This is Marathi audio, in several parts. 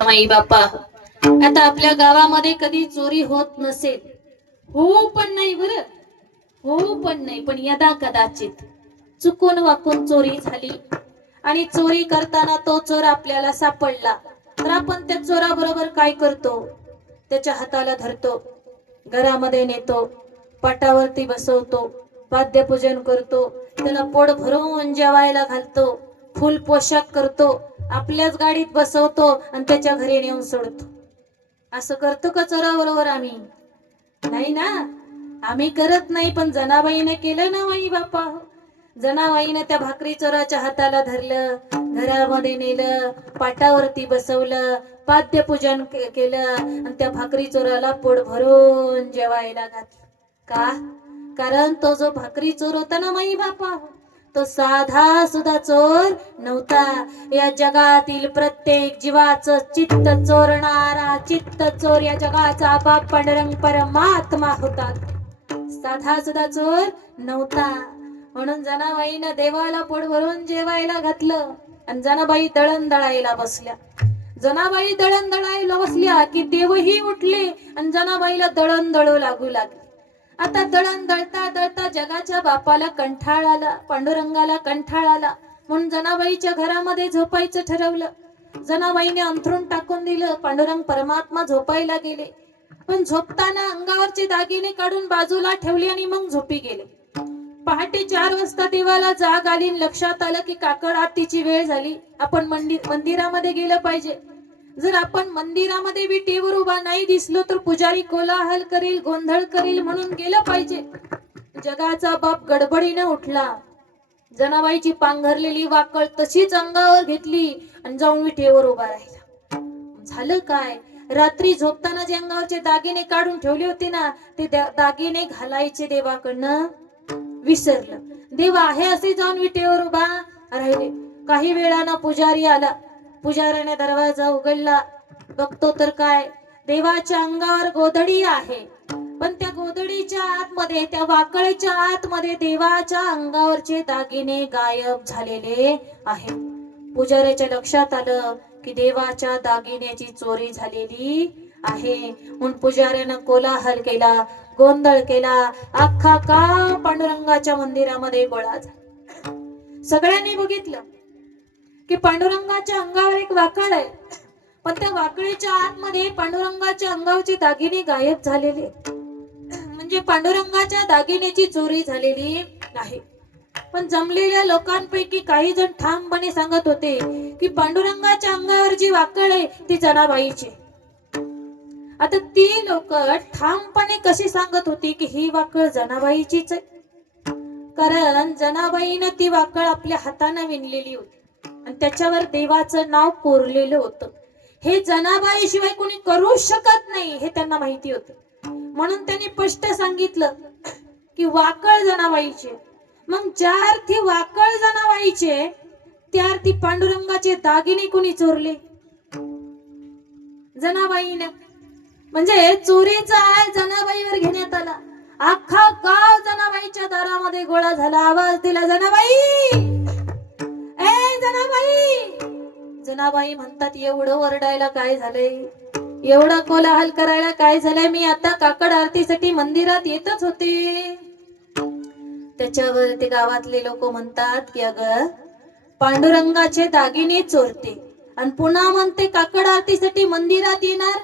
माई बापा आता आपल्या गावामध्ये कधी चोरी होत नसेल. हो पण नाही बर. हो पण नाही पण यदा कदाचित. चुकून वाकून चोरी झाली. आणि चोरी करताना तो चोर आपल्याला सापडला. तर आपण त्या चोराबरोबर काय करतो? त्याच्या हाताला धरतो. घरामध्ये नेतो. पाटावरती बसवतो. वाद्यपूजन करतो. त्याला पोट भरून जेवायला घालतो. फुल पोशाख करतो. आपल्याच गाडीत बसवतो आणि त्याच्या घरी नेऊन सोडतो. असं करतो का चोराबरोबर आम्ही? नाही ना? आम्ही करत नाही पण जनाबाईने केलं ना माई बापा. जनाबाईने त्या भाकरी चोराच्या हाताला धरलं घरामध्ये नेलं पाटावरती बसवलं पाद्यपूजन केलं आणि त्या भाकरी चोराला पोट भरून जेवायला घातलं. का? कारण तो जो भाकरी चोर होता ना माई बापा तो साधा सुद्धा चोर नव्हता. या जगातील प्रत्येक जीवाचं चित्त चोरणारा चित्त चोर या जगाचा बाप पांडुरंग परमात्मा होता. साधा सुद्धा चोर नव्हता. म्हणून जनाबाईनं देवाला पोट भरून जेवायला घातलं आणि जनाबाई दळण दळायला बसल्या. जनाबाई दळण दळायला बसल्या की देवही उठले आणि जनाबाईला दळण दळू लागू लागले. आता दळण दळता दळता जगाच्या बापाला कंठाळ आला पांडुरंगाला कंठाळ आला. म्हणून जनाबाईच्या घरामध्ये झोपायचं ठरवलं. जनाबाईने अंथरून टाकून दिलं पांडुरंग परमात्मा झोपायला गेले. पण झोपताना अंगावरचे दागिने काढून बाजूला ठेवले आणि मग झोपी गेले. पहाटे चार वाजता देवाला जाग आली लक्षात आलं की काकड आरतीची वेळ झाली. आपण मंदिर मंदिरामध्ये गेलं पाहिजे. जर आपण मंदिरामध्ये विटेवर उभा नाही दिसलो तर पुजारी कोलाहल करील गोंधळ करील म्हणून गेलं पाहिजे. जगाचा बाप गडबडीने उठला. जनाबाईची पांघरलेली वाकळ तशीच अंगावर घेतली आणि जाऊन विटेवर उभा राहिला. झालं काय? रात्री झोपताना जे अंगावरचे दागिने काढून ठेवले होते ना ते दागिने घालायचे देवाकडनं. विसरलं. देव आहे असे जाऊन विटेवर उभा राहिले. काही वेळानं पुजारी आला. पुजाऱ्याने दरवाजा उघडला. बघतो तर काय? देवाच्या अंगावर गोधडी आहे. पण त्या गोधडीच्या आतमध्ये त्या वाकळीच्या आतमध्ये देवाच्या अंगावरचे दागिने गायब झालेले आहे पुजाऱ्याच्या लक्षात आलं की देवाच्या दागिन्याची चोरी झालेली आहे. म्हणून पुजाऱ्यानं कोलाहल केला गोंधळ केला. अख्खा का पांडुरंगाच्या मंदिरामध्ये गोळा झाला? सगळ्यांनी बघितलं. की पांडुरंगाच्या अंगावर एक वाकळ आहे. पण त्या वाकळीच्या आतमध्ये पांडुरंगाच्या अंगावरचे दागिने गायब झालेले म्हणजे पांडुरंगाच्या दागिन्याची चोरी झालेली नाही. पण जमलेल्या लोकांपैकी काही जण ठामपणे सांगत होते की पांडुरंगाच्या अंगावर जी वाकळ आहे ती जनाबाईची आता ती लोक ठामपणे कशी सांगत होती की ही वाकळ जनाबाईचीच आहे? कारण जनाबाईनं ती वाकळ आपल्या हाताने विणलेली होती. आणि त्याच्यावर देवाचं नाव कोरलेलं होतं. हे जनाबाई शिवाय कोणी करू शकत नाही हे त्यांना माहिती होतं. म्हणून त्यांनी स्पष्ट सांगितलं की वाकळ जनाबाईचे. मग ज्या अर्थी वाकळ जनाबाईचे त्या अर्थी पांडुरंगाचे दागिने कोणी चोरले? जनाबाईनं. म्हणजे चोरीचा आळ जनाबाईवर घेण्यात आला. अख्खा गाव जनाबाईच्या दारामध्ये गोळा झाला. आवाज दिला जनाबाई! जनाबाई. जनाबाई म्हणतात एवढं ओरडायला काय झालंय? एवढा कोलाहल करायला काय झालंय? मी आता काकड आरतीसाठी मंदिरात येतच होते. त्याच्यावर ते गावातले लोक म्हणतात की अगं पांडुरंगाचे दागिने चोरते आणि पुन्हा म्हणते काकड आरतीसाठी मंदिरात येणार.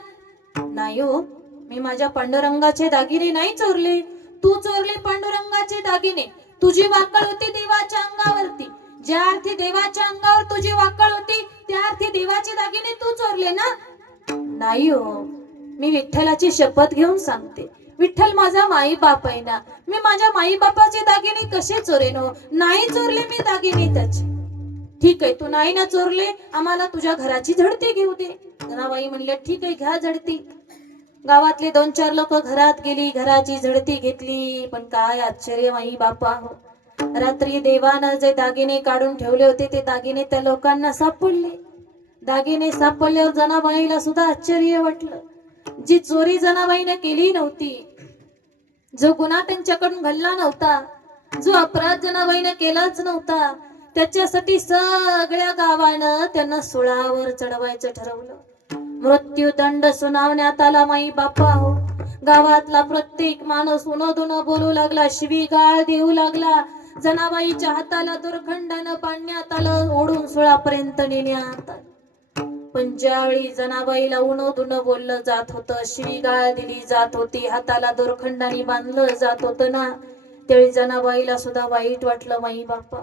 नाही हो मी माझ्या पांडुरंगाचे दागिने नाही चोरले. तू चोरले पांडुरंगाचे दागिने. तुझी वाकळ होती देवाच्या अंगावरती. ज्या अर्थी देवाच्या अंगावर तुझी वाकळ होती त्या अर्थी देवाचे दागिने तू चोरले ना? नाही हो. मी विठ्ठलाची शपथ घेऊन सांगते. विठ्ठल माझा माई बाप आहे ना. मी माझ्या माई बापाचे दागिने कसे चोरेन हो? नाही चोरले मी दागिने त्याचे. ठीक आहे तू नाही ना चोरले आम्हाला तुझ्या घराची झडती घेऊ दे. जनाबाई म्हणले ठीक आहे घ्या झडती. गावातले दोन चार लोक घरात गेली घराची झडती घेतली पण काय आश्चर्य माई बापा हो. रात्री देवानं जे दागिने काढून ठेवले होते ते दागिने त्या लोकांना सापडले. दागिने सापडल्यावर जनाबाईला सुद्धा आश्चर्य वाटलं. जी चोरी जनाबाईने केली नव्हती जो गुन्हा त्यांच्याकडून घडला नव्हता जो अपराध जनाबाईने केलाच नव्हता त्याच्यासाठी सगळ्या गावानं त्यांना सुळावर चढवायचं ठरवलं. मृत्यूदंड सुनावण्यात आला माई बापा हो. गावातला प्रत्येक माणूस उनदुन बोलू लागला शिवीगाळ देऊ लागला. जनाबाईच्या हाताला दुर्खंडानं पाडण्यात आलं ओढून सुळापर्यंत नेण्यात पण ज्यावेळी जनाबाईला उनदुन बोललं जात होतं शिवीगाळ दिली जात होती हाताला दोरखंडाने बांधलं जात होतं ना त्यावेळी जनाबाईला सुद्धा वाईट वाटलं माई बापा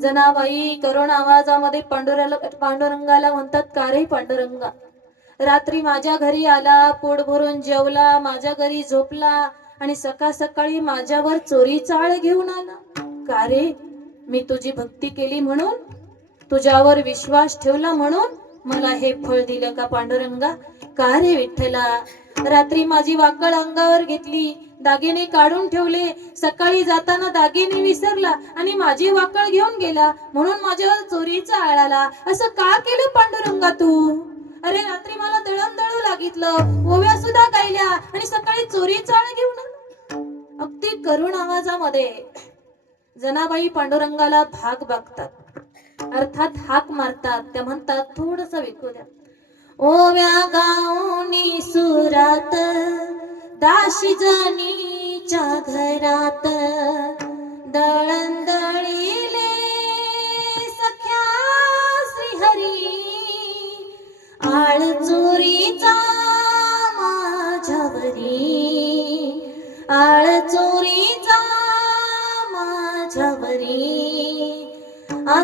जनाबाई करुण आवाजामध्ये पांडुराला पांडुरंगाला म्हणतात का रे पांडुरंगा? रात्री माझ्या घरी आला पोट भरून जेवला माझ्या घरी झोपला आणि सकाळ सकाळी माझ्यावर चोरी चाळ घेऊन आला. का रे? मी तुझी भक्ती केली म्हणून? तुझ्यावर विश्वास ठेवला म्हणून? मला हे फळ दिलं का पांडुरंगा? का रे विठ्ठला? रात्री माझी वाकड अंगावर घेतली दागिने काढून ठेवले. सकाळी जाताना दागिने विसरला आणि माझी वाकड घेऊन गेला. म्हणून माझ्यावर चोरीचा आळ आला. असं का केलं पांडुरंगा तू? अरे रात्री मला दळण दळू लागितलं. ओव्या सुद्धा गायल्या आणि सकाळी चोरी चाळ घेऊन अगदी करुण आवाजामध्ये जनाबाई पांडुरंगाला भाग बघतात अर्थात हाक मारतात. त्या म्हणतात थोडस विकू द्या. ओव्या गाऊनी सुरात दाशी जनीच्या घरात दळंद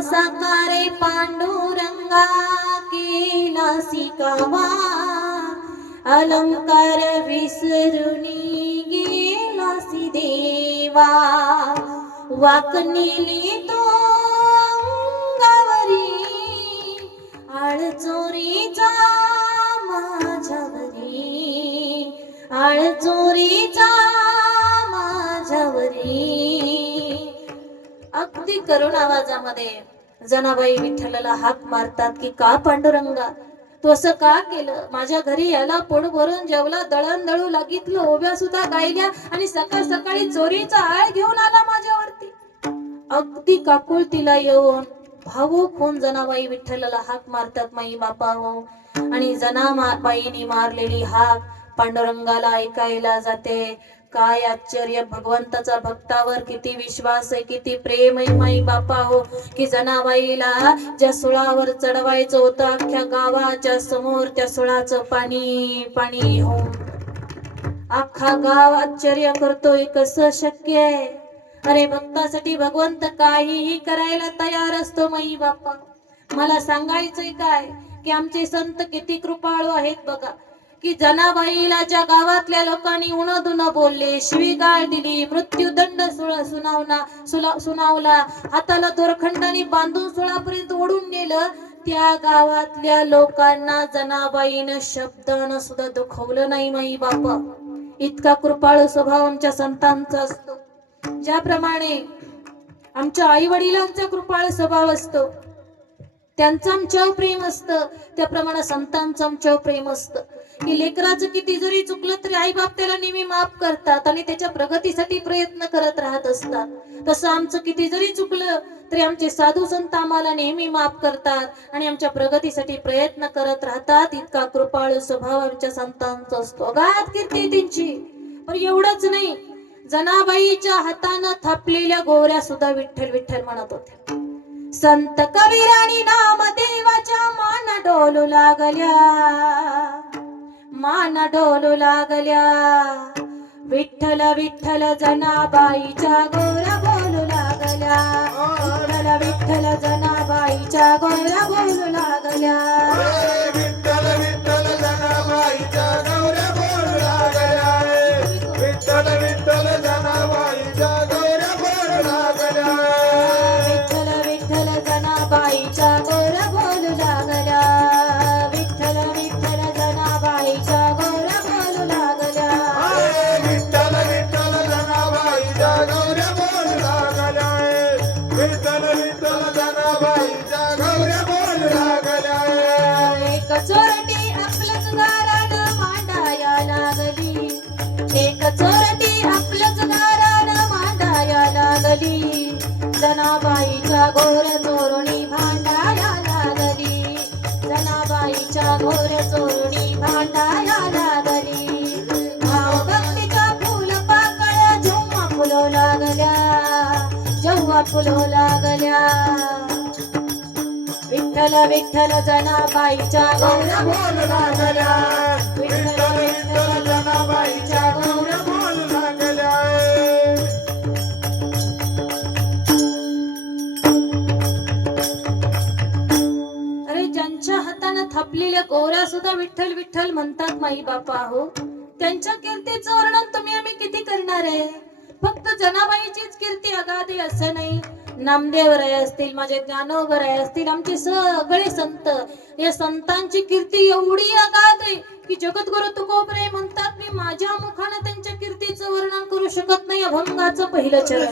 असा पांडुरंगा केला सिकावा अलंकार विसरुनी गेलासी देवा वाकनेली तो अंगावरी आळचोरीचा माझ्यावरी आळचोरीचा माझ्यावरी. अगदी करुण आवाजामध्ये जनाबाई विठ्ठलाला हाक मारतात की का पांडुरंगा? तू असं का केलं? माझ्या घरी याला पोट भरून जेवला दळण दळू लागितलं ओव्या सुद्धा गायल्या आणि सकाळ सकाळी चोरीचा आळ घेऊन आला माझ्यावरती. अगदी काकुळतीला येऊन भावूक होऊन जनाबाई विठ्ठलाला हाक मारतात माई बापा हो आणि जनाबाईने मारलेली हाक पांडुरंगाला ऐकायला जाते. काय आश्चर्य भगवंताचा भक्तावर किती विश्वास आहे किती प्रेम आहे माई बापा हो. की जनाबाईला ज्या सुळावर चढवायचं होतं अख्ख्या गावाच्या समोर त्या सुळाचं पाणी पाणी हो अख्खा गाव आश्चर्य करतोय कसं शक्य आहे? अरे भक्तासाठी भगवंत काहीही करायला तयार असतो माई बाप्पा मला सांगायचंय काय की आमचे संत किती कृपाळू आहेत बघा. की जनाबाईला ज्या गावातल्या लोकांनी उन दुन बोलले शिवीगाळ दिली मृत्यूदंड सुळ- सुनावला सुला- सुनावला. हाताला दोरखंडाने बांधून सुळापर्यंत ओढून नेलं. त्या गावातल्या लोकांना जनाबाईनं शब्दानं सुद्धा दुखवलं नाही माई बापा. इतका कृपाळू स्वभाव आमच्या संतांचा असतो. ज्याप्रमाणे आमच्या आई वडिलांचा कृपाळ स्वभाव असतो. त्यांचं आमच्यावर प्रेम असतं. त्याप्रमाणे संतांचं आमच्यावर प्रेम असतं. की लेकराचं किती जरी चुकलं तरी आई बाप त्याला नेहमी माफ करतात आणि त्याच्या प्रगतीसाठी प्रयत्न करत राहत असतात. तसं आमचं किती जरी चुकलं तरी आमचे साधू संत आम्हाला नेहमी माफ करतात आणि आमच्या प्रगतीसाठी प्रयत्न करत राहतात. इतका कृपाळू स्वभाव आमच्या संतांचा असतो. अगाध कीर्ती त्यांची. पण एवढंच नाही. जनाबाईच्या हातानं थापलेल्या गोऱ्या सुद्धा विठ्ठल विठ्ठल म्हणत होत्या. संत कबीराणी नामदेवाच्या मान डोलू लागल्या. ढोलू लागल्या. विठ्ठल विठ्ठल जनाबाईच्या गोरा बोलू लागल्या. विठ्ठल विठ्ठल जनाबाईच्या गोरा बोलू लागल्या. फुलो लागल्या. विठ्ठल विठ्ठल जनाबाईच्या गौर बोल लागल्या. विठ्ठल विठ्ठल जनाबाईच्या गौर बोल लागल्या. अरे ज्यांच्या हातानं थापलेल्या गौऱ्या सुद्धा विठ्ठल विठ्ठल म्हणतात माई बापा हो. त्यांच्या कीर्तीचं वर्णन तुम्ही आम्ही किती करणार आहे? फक्त जनाबाईचीच कीर्ती अगाध आहे असं नाही. नामदेव राय असतील माझे ज्ञानोबर राय असतील आमचे सगळे संत. या संतांची कीर्ती एवढी अगाध आहे की जगद्गुरु तुकोबरे म्हणतात मी माझ्या मुखानं त्यांच्या कीर्तीचं वर्णन करू शकत नाही अभंगाचं पहिलं चरण.